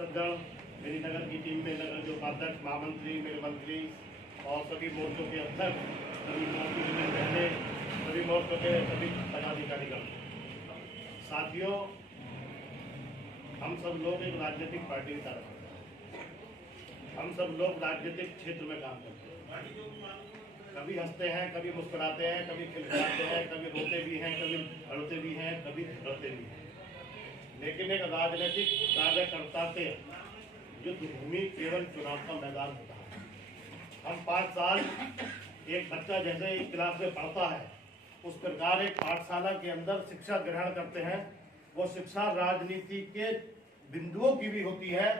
पार्षदगण, मेरी नगर की टीम में नगर के उपाध्यक्ष, महामंत्री, मेरे मंत्री और सभी मोर्चों के अध्यक्ष, सभी मोर्चों के पहले, सभी मोर्चों के सभी पदाधिकारीगण, साथियों, हम सब लोग एक राजनीतिक पार्टी के कार्यकर्ता हैं। हम सब लोग राजनीतिक क्षेत्र में काम करते हैं। कभी हंसते हैं, कभी मुस्कुराते हैं, कभी खिलखिलाते हैं, कभी रोते भी हैं, कभी हड़ते भी हैं, कभी डरते भी हैं। लेकिन एक राजनीतिक कार्यकर्ता के युद्ध भूमि केवल चुनाव का मैदान होता है। हम 5 साल एक बच्चा जैसे एक क्लास में पढ़ता है, उस प्रकार एक पाठशाला के अंदर शिक्षा ग्रहण करते हैं। वो शिक्षा राजनीति के बिंदुओं की भी होती है,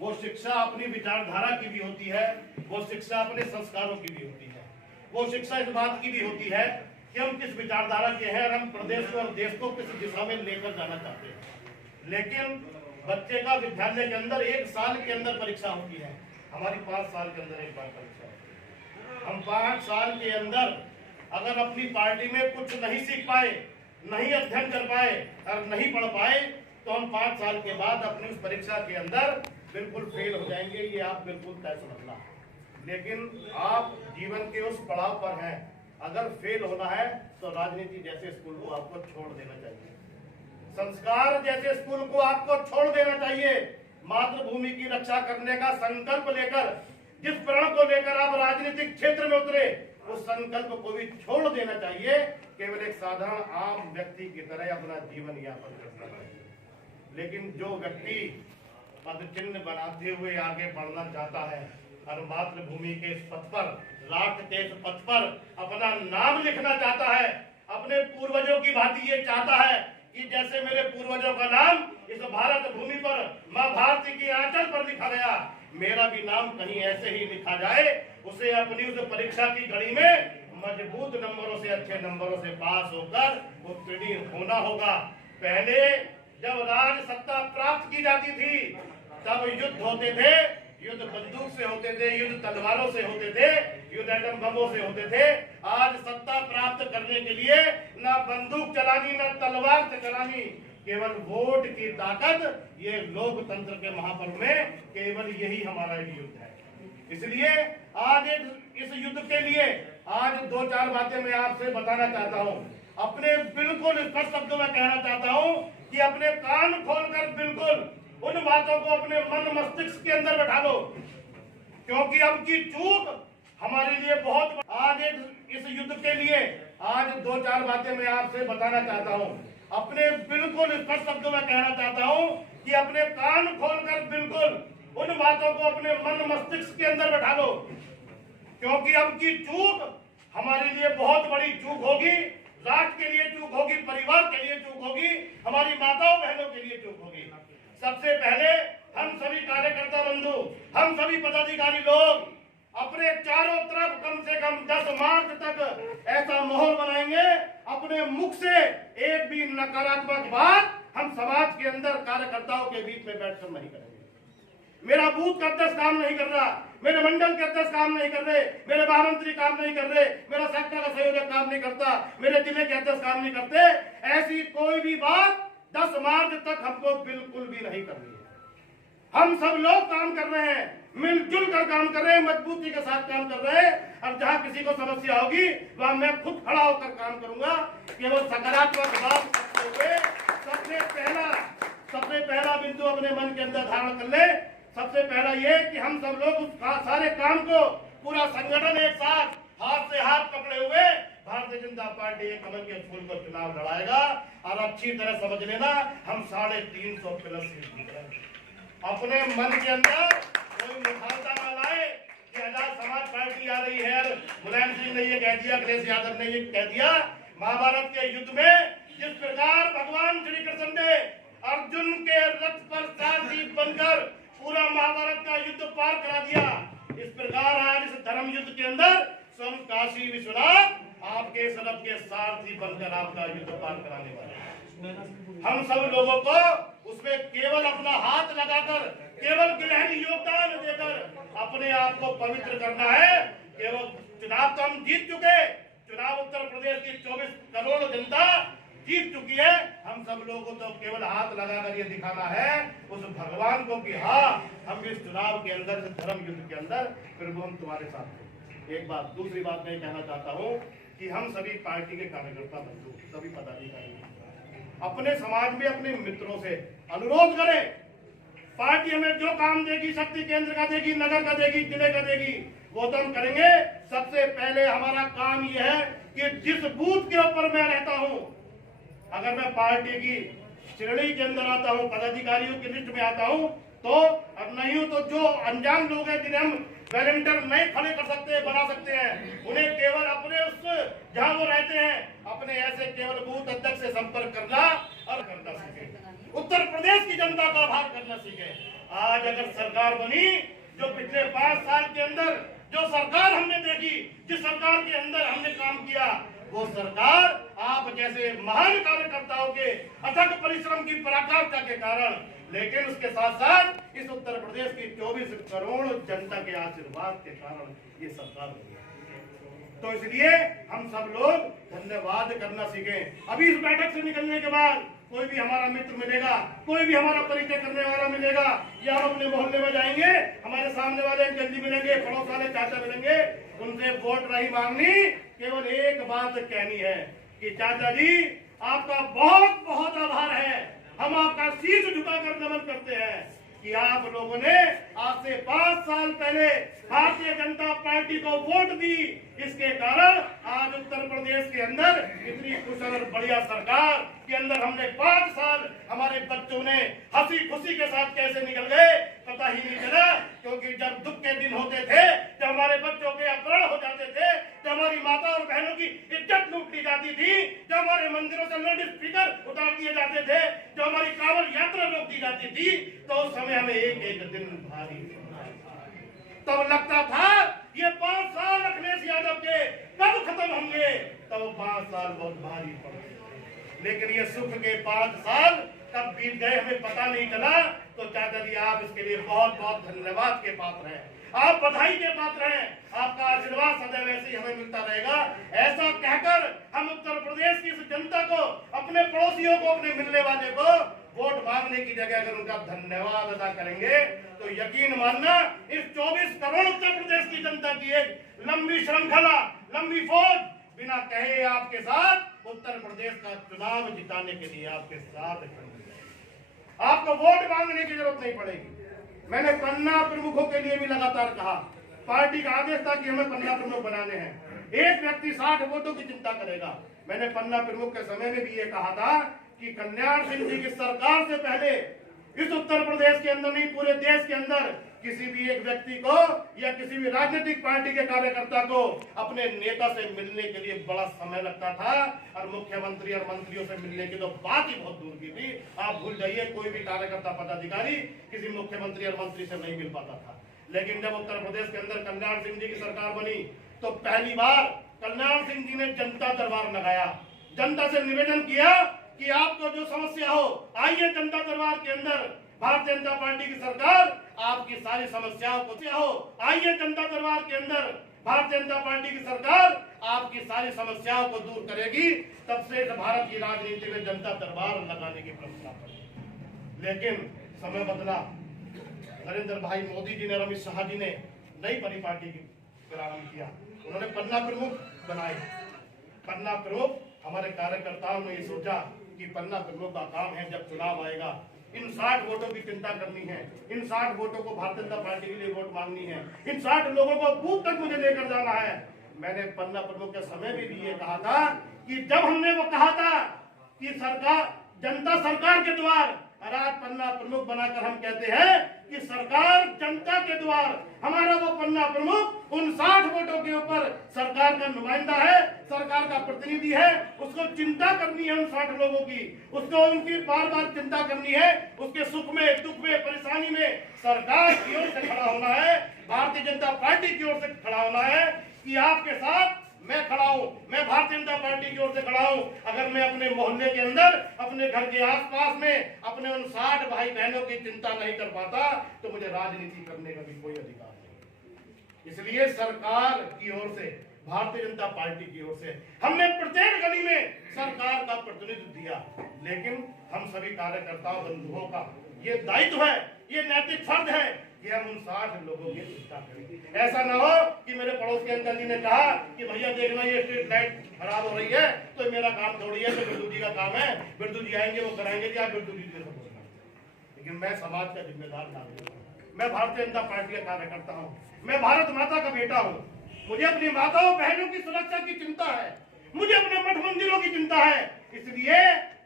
वो शिक्षा अपनी विचारधारा की भी होती है, वो शिक्षा अपने संस्कारों की भी होती है, वो शिक्षा इस बात की भी होती है कि हम किस विचारधारा के हैं और हम प्रदेश और देश को किस दिशा में लेकर जाना चाहते हैं। लेकिन बच्चे का विद्यालय के अंदर 1 साल के अंदर परीक्षा होती है, हमारी 5 साल के अंदर एक बार परीक्षा होती है। हम 5 साल के अंदर अगर अपनी पार्टी में कुछ नहीं सीख पाए, नहीं अध्ययन कर पाए और नहीं पढ़ पाए, तो हम 5 साल के बाद अपनी उस परीक्षा के अंदर बिल्कुल फेल हो जाएंगे। ये आप बिल्कुल तय समझना। लेकिन आप जीवन के उस पड़ाव पर हैं, अगर फेल होना है तो राजनीति जैसे स्कूल को आपको छोड़ देना चाहिए, संस्कार जैसे स्कूल को आपको छोड़ देना चाहिए। मातृभूमि की रक्षा करने का संकल्प लेकर, जिस प्रण को लेकर आप राजनीतिक क्षेत्र में उतरे, उस संकल्प को भी छोड़ देना चाहिए। केवल एक साधारण आम व्यक्ति की तरह अपना जीवन यापन करना चाहिए। लेकिन जो व्यक्ति पद चिन्ह बनाते हुए आगे बढ़ना चाहता है और मातृभूमि के इस पथ पर, राष्ट्र के इस पथ पर अपना नाम लिखना चाहता है, अपने पूर्वजों की भांति ये चाहता है कि जैसे मेरे पूर्वजों का नाम इस भारत भूमि पर मां भारती की आंचल पर लिखा गया, मेरा भी नाम कहीं ऐसे ही लिखा जाए। उसे अपनी उस परीक्षा की घड़ी में मजबूत नंबरों से, अच्छे नंबरों से पास होकर उत्तीर्ण होना होगा। पहले जब राज सत्ता प्राप्त की जाती थी तब युद्ध होते थे, युद्ध बंदूक से होते थे, युद्ध तलवारों से होते थे, युद्ध एटम बमों से होते थे। आज सत्ता प्राप्त करने के लिए ना बंदूक चलानी, ना तलवार से चलानी, केवल वोट की ताकत। ये लोकतंत्र के महापर्व में केवल यही हमारा युद्ध है। इसलिए आज इस युद्ध के लिए आज 2-4 बातें मैं आपसे बताना चाहता हूँ। अपने बिल्कुल स्पष्ट शब्दों में कहना चाहता हूँ कि अपने कान खोलकर बिल्कुल उन बातों को अपने मन मस्तिष्क के अंदर बैठा लो, क्योंकि अब की चूक हमारे लिए बहुत। आज इस युद्ध के लिए आज 2-4 बातें मैं आपसे बताना चाहता हूँ। अपने बिल्कुल स्पष्ट शब्दों में कहना चाहता हूँ कि अपने कान खोलकर बिल्कुल उन बातों को अपने मन मस्तिष्क के अंदर बैठा लो, क्योंकि अब की चूक हमारे लिए बहुत बड़ी चूक होगी। राष्ट्र के लिए चूक होगी, परिवार के लिए चूक होगी, हमारी माताओं बहनों के लिए चूक होगी। सबसे पहले हम सभी कार्यकर्ता बंधु, हम सभी पदाधिकारी लोग अपने चारों तरफ कम से कम 10 मार्च तक ऐसा माहौल बनाएंगे, अपने मुख से एक भी नकारात्मक बात हम समाज के अंदर कार्यकर्ताओं के बीच में बैठकर नहीं करेंगे। मेरा बूथ का अध्यक्ष काम नहीं कर रहा, मेरे मंडल के अध्यक्ष काम नहीं कर रहे, मेरे महामंत्री काम नहीं कर रहे, मेरा सेक्टर का संयोजक काम नहीं करता, मेरे जिले के अध्यक्ष काम नहीं करते, ऐसी कोई भी बात 10 मार्च तक हमको बिल्कुल भी नहीं करनी है। हम सब लोग काम कर रहे हैं, मिलजुल कर काम कर रहे हैं, मजबूती के साथ काम कर रहे हैं। और जहां किसी को समस्या होगी वहां मैं खुद खड़ा होकर काम करूंगा। केवल सकारात्मक बात करते हुए सबसे पहला बिंदु अपने मन के अंदर धारण कर ले। सबसे पहला ये कि हम सब लोग उस सारे काम को, पूरा संगठन एक साथ हाथ से हाथ पकड़े हुए भारतीय जनता पार्टी एक कमल के फूल को चुनाव लड़ाएगा। और अच्छी तरह समझ लेना, हम 350 प्लस सीट जीत रहे हैं। अपने मन के अंदर कोई मुखालता न लाए कि आजाद समाज पार्टी आ रही है, मुलायम सिंह ने ये कह दिया, अखिलेश यादव ने ये कह दिया। महाभारत के युद्ध में जिस प्रकार भगवान श्री कृष्ण ने अर्जुन के रथ पर सारथी बनकर पूरा महाभारत का युद्ध पार करा दिया, इस प्रकार आज इस धर्म युद्ध के अंदर स्वयं काशी विश्वनाथ आपके रथ के सारथी बनकर आपका युद्ध पार कराने वाले हैं। हम सब लोगों को उसमें केवल अपना हाथ लगाकर, केवल गिलहरी योगदान देकर अपने आप को पवित्र करना है। केवल चुनाव तो हम जीत चुके, चुनाव उत्तर प्रदेश की 24 करोड़ जनता जीत चुकी है। हम सब लोगों को तो केवल हाथ लगाकर ये दिखाना है उस भगवान को कि हाँ, हम इस चुनाव के अंदर, इस धर्म युद्ध के अंदर फिर वो हम तुम्हारे साथ हैं। एक बात, दूसरी बात मैं कहना चाहता हूँ कि हम सभी पार्टी के कार्यकर्ता बंधु, सभी पदाधिकारी अपने समाज में अपने मित्रों से अनुरोध करें, पार्टी हमें जो काम देगी, शक्ति केंद्र का देगी, नगर का देगी, जिले का देगी, वो तो हम करेंगे। सबसे पहले हमारा काम यह है कि जिस बूथ के ऊपर मैं रहता हूं, अगर मैं पार्टी की श्रेणी के अंदर आता हूं, पदाधिकारियों की लिस्ट में आता हूं, तो अब नहीं हो तो जो अनजान लोग हैं जिन्हें हम वॉलंटियर नहीं खड़े कर सकते, बना सकते हैं, उन्हें केवल अपने उस जहां वो रहते हैं अपने ऐसे केवल बूथ अध्यक्ष से संपर्क करना और करना सीखे। उत्तर प्रदेश की जनता का आभार करना सीखे। आज अगर सरकार बनी, जो पिछले 5 साल के अंदर जो सरकार हमने देखी, जिस सरकार के अंदर हमने काम किया, वो सरकार आप जैसे महान कार्यकर्ताओं के अथक परिश्रम की पराकाष्ठा के कारण, लेकिन उसके साथ साथ इस उत्तर प्रदेश की 24 करोड़ जनता के आशीर्वाद के कारण ये सरकार बनी है। तो इसलिए हम सब लोग धन्यवाद करना सीखें। अभी इस बैठक से निकलने के बाद कोई भी हमारा मित्र मिलेगा, कोई भी हमारा परिचय करने वाला मिलेगा, या हम अपने मोहल्ले में जाएंगे, हमारे सामने वाले अंकल जी मिलेंगे, पड़ोस वाले चाचा मिलेंगे, उनसे वोट नहीं मांगनी, केवल एक बात कहनी है कि चाचा जी आपका बहुत बहुत आभार है, हम आपका शीश झुकाकर नमन करते हैं कि आप लोगों ने आज से 5 साल पहले भारतीय जनता पार्टी को वोट दी। इसके कारण आज उत्तर प्रदेश के अंदर इतनी कुशल और बढ़िया सरकार के अंदर हमने 5 साल हमारे बच्चों ने हंसी खुशी के साथ कैसे निकल गए पता ही नहीं चला। क्योंकि जब दुख के दिन होते थे, जब हमारे बच्चों के अपहरण हो जाते थे, जब हमारी माता और बहनों की इज्जत लूट ली जाती थी, जब हमारे मंदिरों से लाउड स्पीकर उतार दिए जाते थे, जो हमारी कांवड़ यात्रा रोक दी जाती थी, तो उस समय हमें एक एक दिन भारी तब लगता था ये 5 साल अखिलेश यादव के कब खत्म होंगे, तब 5 साल बहुत भारी पड़े। लेकिन ये सुख के 5 साल कब बीत गए हमें पता नहीं चला। तो चाचा जी आप इसके लिए बहुत बहुत धन्यवाद के पात्र हैं, आप बधाई के पात्र हैं, आपका आशीर्वाद सदैव ऐसे ही हमें मिलता रहेगा। ऐसा कहकर हम उत्तर प्रदेश की इस जनता को, अपने पड़ोसियों को, अपने मिलने वाले को वोट मांगने की जगह अगर उनका धन्यवाद अदा करेंगे तो यकीन मानना इस 24 करोड़ उत्तर प्रदेश की जनता की एक लंबी श्रृंखला, लंबी फौज बिना कहे आपके साथ उत्तर प्रदेश का चुनाव जिताने के लिए आपके साथ खड़ी है। आपको वोट मांगने की जरूरत नहीं पड़ेगी। मैंने पन्ना प्रमुखों के लिए भी लगातार कहा, पार्टी का आदेश था कि हमें पन्ना प्रमुख बनाने हैं, एक व्यक्ति 60 वोटों की चिंता करेगा। मैंने पन्ना प्रमुख के समय में भी ये कहा था कि कल्याण सिंह जी की सरकार से पहले इस उत्तर प्रदेश के अंदर नहीं पूरे देश के अंदर किसी भी एक व्यक्ति को या किसी भी राजनीतिक पार्टी के कार्यकर्ता को अपने नेता से मिलने के लिए बड़ा समय लगता था, और मुख्यमंत्री और मंत्रियों से मिलने की तो बात ही बहुत दूर की थी। आप भूल जाइए, कोई भी कार्यकर्ता पदाधिकारी किसी मुख्यमंत्री और मंत्री से नहीं मिल पाता था। लेकिन जब उत्तर प्रदेश के अंदर कल्याण सिंह जी की सरकार बनी तो पहली बार कल्याण सिंह जी ने जनता दरबार लगाया, जनता से निवेदन किया कि आपको जो समस्या हो आइए जनता दरबार के अंदर, भारतीय जनता पार्टी की सरकार आपकी सारी समस्याओं को आइए जनता दरबार के अंदर, भारतीय जनता पार्टी की सरकार आपकी सारी समस्याओं को दूर करेगी। तब से भारत की राजनीति में जनता दरबार लगाने की परंपरा पड़ी। लेकिन समय बदला, नरेंद्र भाई मोदी जी ने और अमित शाह जी ने नई बनी पार्टी की प्रारंभ किया, उन्होंने पन्ना प्रमुख बनाए। पन्ना प्रमुख हमारे कार्यकर्ताओं ने ये सोचा कि पन्ना प्रमुख का काम है जब चुनाव आएगा इन 60 वोटों की चिंता करनी है, इन 60 वोटों को भारतीय जनता पार्टी के लिए वोट मांगनी है, इन 60 लोगों को बूथ तक मुझे लेकर जाना है। मैंने पन्ना प्रमुख के समय में भी ये कहा था कि जब हमने वो कहा था कि सरकार जनता सरकार के द्वार, और आज पन्ना प्रमुख बनाकर हम कहते हैं कि सरकार जनता के द्वार, हमारा वो पन्ना प्रमुख उन 60 वोटों के ऊपर सरकार का नुमाइंदा है, सरकार का प्रतिनिधि है, उसको चिंता करनी है उन 60 लोगों की, उसको उनकी बार बार चिंता करनी है, उसके सुख में, दुख में, परेशानी में सरकार की ओर से खड़ा होना है, भारतीय जनता पार्टी की ओर से खड़ा होना है कि आपके साथ मैं खड़ा हूं, मैं भारतीय जनता पार्टी की ओर से खड़ा हूं। अगर मैं अपने मोहल्ले के अंदर, अपने घर के आसपास में अपने उन 60 भाई बहनों की चिंता नहीं कर पाता तो मुझे राजनीति करने का भी कोई अधिकार नहीं। इसलिए सरकार की ओर से, भारतीय जनता पार्टी की ओर से हमने प्रत्येक गली में सरकार का प्रतिनिधित्व दिया, लेकिन हम सभी कार्यकर्ताओं बंधुओं का ये दायित्व है, ये नैतिक फर्ज है कि हम उन 60 लोगों की चिंता करें। ऐसा न हो कि मेरे पड़ोस के अंकल जी ने कहा कि भैया देखना ये स्ट्रीट लाइट खराब हो रही है तो मेरा काम थोड़ी है, तो बिरजू जी का काम है, बिरजू जी आएंगे वो कराएंगे जी, आप बिरजू जी से सपोर्ट करें। लेकिन मैं समाज का जिम्मेदार नागरिक हूँ, मैं भारतीय जनता पार्टी का कार्यकर्ता हूँ, मैं भारत माता का बेटा हूँ। मुझे अपनी माताओं बहनों की सुरक्षा की चिंता है, मुझे अपने मठ मंदिरों की चिंता है। इसलिए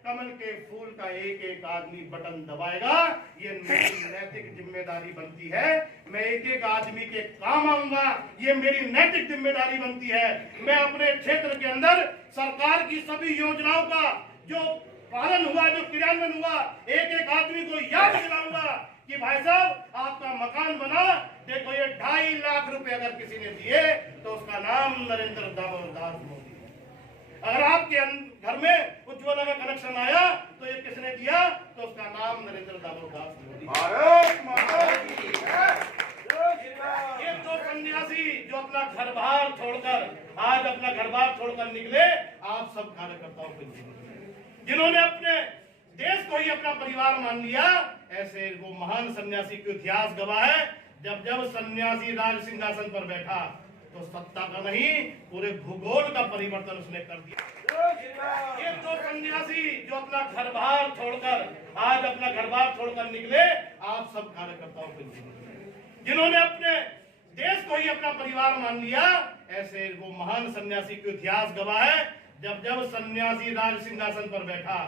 कमल के फूल का एक एक आदमी बटन दबाएगा, ये मेरी नैतिक जिम्मेदारी बनती है। मैं एक एक आदमी के काम आऊंगा, ये मेरी नैतिक जिम्मेदारी बनती है। मैं अपने क्षेत्र के अंदर सरकार की सभी योजनाओं का जो पालन हुआ, जो क्रियान्वयन हुआ, एक एक आदमी को याद दिलाऊंगा कि भाई साहब आपका मकान बना, देखो ये 2.5 लाख रुपए अगर किसी ने दिए तो उसका नाम नरेंद्र दामोदर मोदी है। अगर आपके घर में उज्ज्वला का कनेक्शन आया तो ये किसने दिया, तो उसका नाम नरेंद्र दामोदर मोदी। भारत माता की ये दो सन्यासी जो अपना घर बार छोड़कर आज अपना घर बार छोड़कर निकले, आप सब कार्यकर्ताओं को जिन्होंने अपने देश को ही अपना परिवार मान लिया, ऐसे वो महान सन्यासी का इतिहास गवाह है। जब जब सन्यासी राज सिंहासन पर बैठा तो सत्ता का नहीं पूरे भूगोल का परिवर्तन उसने कर दिया। ये दो सन्यासी जो अपना घर बार छोड़कर आज अपना घर बार छोड़कर निकले, आप सब कार्यकर्ताओं को जिन्होंने अपने देश को ही अपना परिवार मान लिया, ऐसे वो महान सन्यासी का इतिहास गवाह है। जब जब सन्यासी राज सिंहासन पर बैठा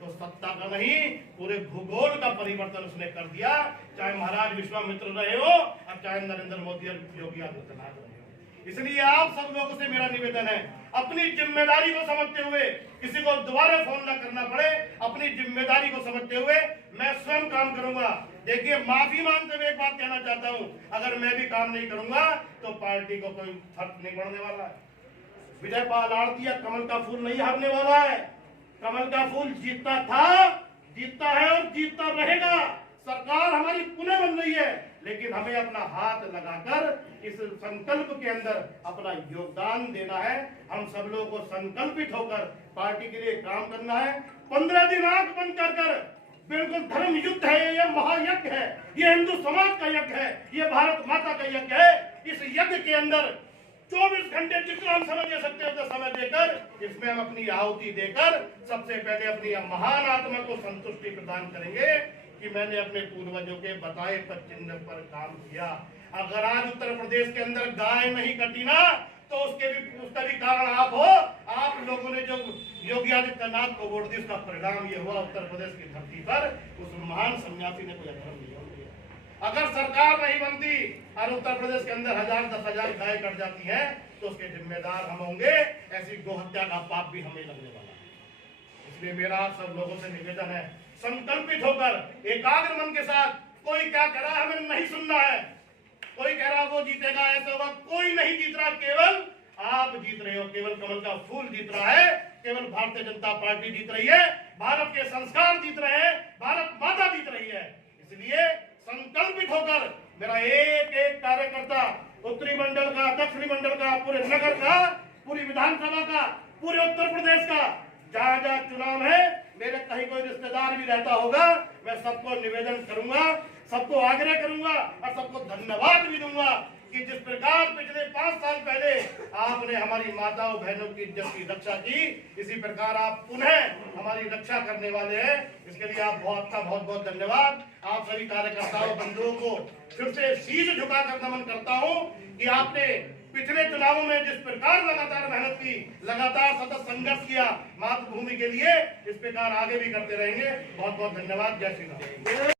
तो सत्ता का नहीं पूरे भूगोल का परिवर्तन उसने कर दिया, चाहे महाराज विश्वामित्र रहे हो और चाहे नरेंद्र मोदी और योगी आदित्यनाथ रहे हो। इसलिए आप सब लोगों से मेरा निवेदन है, अपनी जिम्मेदारी को समझते हुए, किसी को दोबारा फोन न करना पड़े, अपनी जिम्मेदारी को समझते हुए मैं स्वयं काम करूंगा। देखिए, माफी मांगते हुए एक बात कहना चाहता हूं, अगर मैं भी काम नहीं करूंगा तो पार्टी को कोई फर्क नहीं पड़ने वाला है। विजय पाल आड़तिया कमल का फूल नहीं हारने वाला है। कमल का फूल जीतता था, जीतता है और जीतता रहेगा। सरकार हमारी पुनः बन रही है, लेकिन हमें अपना हाथ लगाकर इस संकल्प के अंदर अपना योगदान देना है। हम सब लोगों को संकल्पित होकर पार्टी के लिए काम करना है। 15 दिन आंख बंद कर बिल्कुल धर्म युद्ध है, यह महायज्ञ है, यह हिंदू समाज का यज्ञ है, यह भारत माता का यज्ञ है। इस यज्ञ के अंदर 24 घंटे जितना हम समय दे सकते हैं तो समय देकर इसमें हम अपनी आहुति देकर सबसे पहले अपनी महान आत्मा को संतुष्टि प्रदान करेंगे कि मैंने अपने पूर्वजों के बताए पद चिन्ह पर काम किया। अगर आज उत्तर प्रदेश के अंदर गाय नहीं कटी ना तो उसका भी कारण आप हो। आप लोगों ने जो योगी आदित्यनाथ को वोट दी, उसका परिणाम ये हुआ उत्तर प्रदेश की धरती पर उस महान सन्यासी ने कोई अधर्म नहीं किया। अगर सरकार नहीं बनती और उत्तर प्रदेश के अंदर 1000-10,000 गाय कट जाती हैं तो उसके जिम्मेदार हम होंगे। ऐसी गोहत्या का पाप भी हमें लगने वाला है। इसलिए मेरा आप सब लोगों से निवेदन है, संकल्पित होकर एकाग्र मन के साथ, कोई क्या कह रहा है हमें नहीं सुनना है, कोई कह रहा वो जीतेगा ऐसा होगा, कोई नहीं जीत रहा, केवल आप जीत रहे हो, केवल कमल का फूल जीत रहा है, केवल भारतीय जनता पार्टी जीत रही है, भारत के संस्कार जीत रहे हैं, भारत माता जीत रही है। इसलिए संकल्पित होकर मेरा एक एक कार्यकर्ता उत्तरी मंडल का, दक्षिणी मंडल का, पूरे नगर का, पूरी विधानसभा का, पूरे उत्तर प्रदेश का, जहां जहां चुनाव है, मेरे कहीं कोई रिश्तेदार भी रहता होगा, मैं सबको निवेदन करूंगा, सबको आग्रह करूंगा और सबको धन्यवाद भी दूंगा कि जिस प्रकार पिछले 5 साल पहले आपने हमारी माताओं बहनों की इज्जत की रक्षा की, इसी प्रकार आप पुनः हमारी रक्षा करने वाले हैं। इसके लिए आप आपका बहुत बहुत धन्यवाद। आप सभी कार्यकर्ताओं बंधुओं को फिर से शीश झुकाकर नमन करता हूं कि आपने पिछले चुनावों में जिस प्रकार लगातार मेहनत की, लगातार सतत संघर्ष किया मातृभूमि के लिए, इस प्रकार आगे भी करते रहेंगे। बहुत बहुत धन्यवाद। जय श्री राम।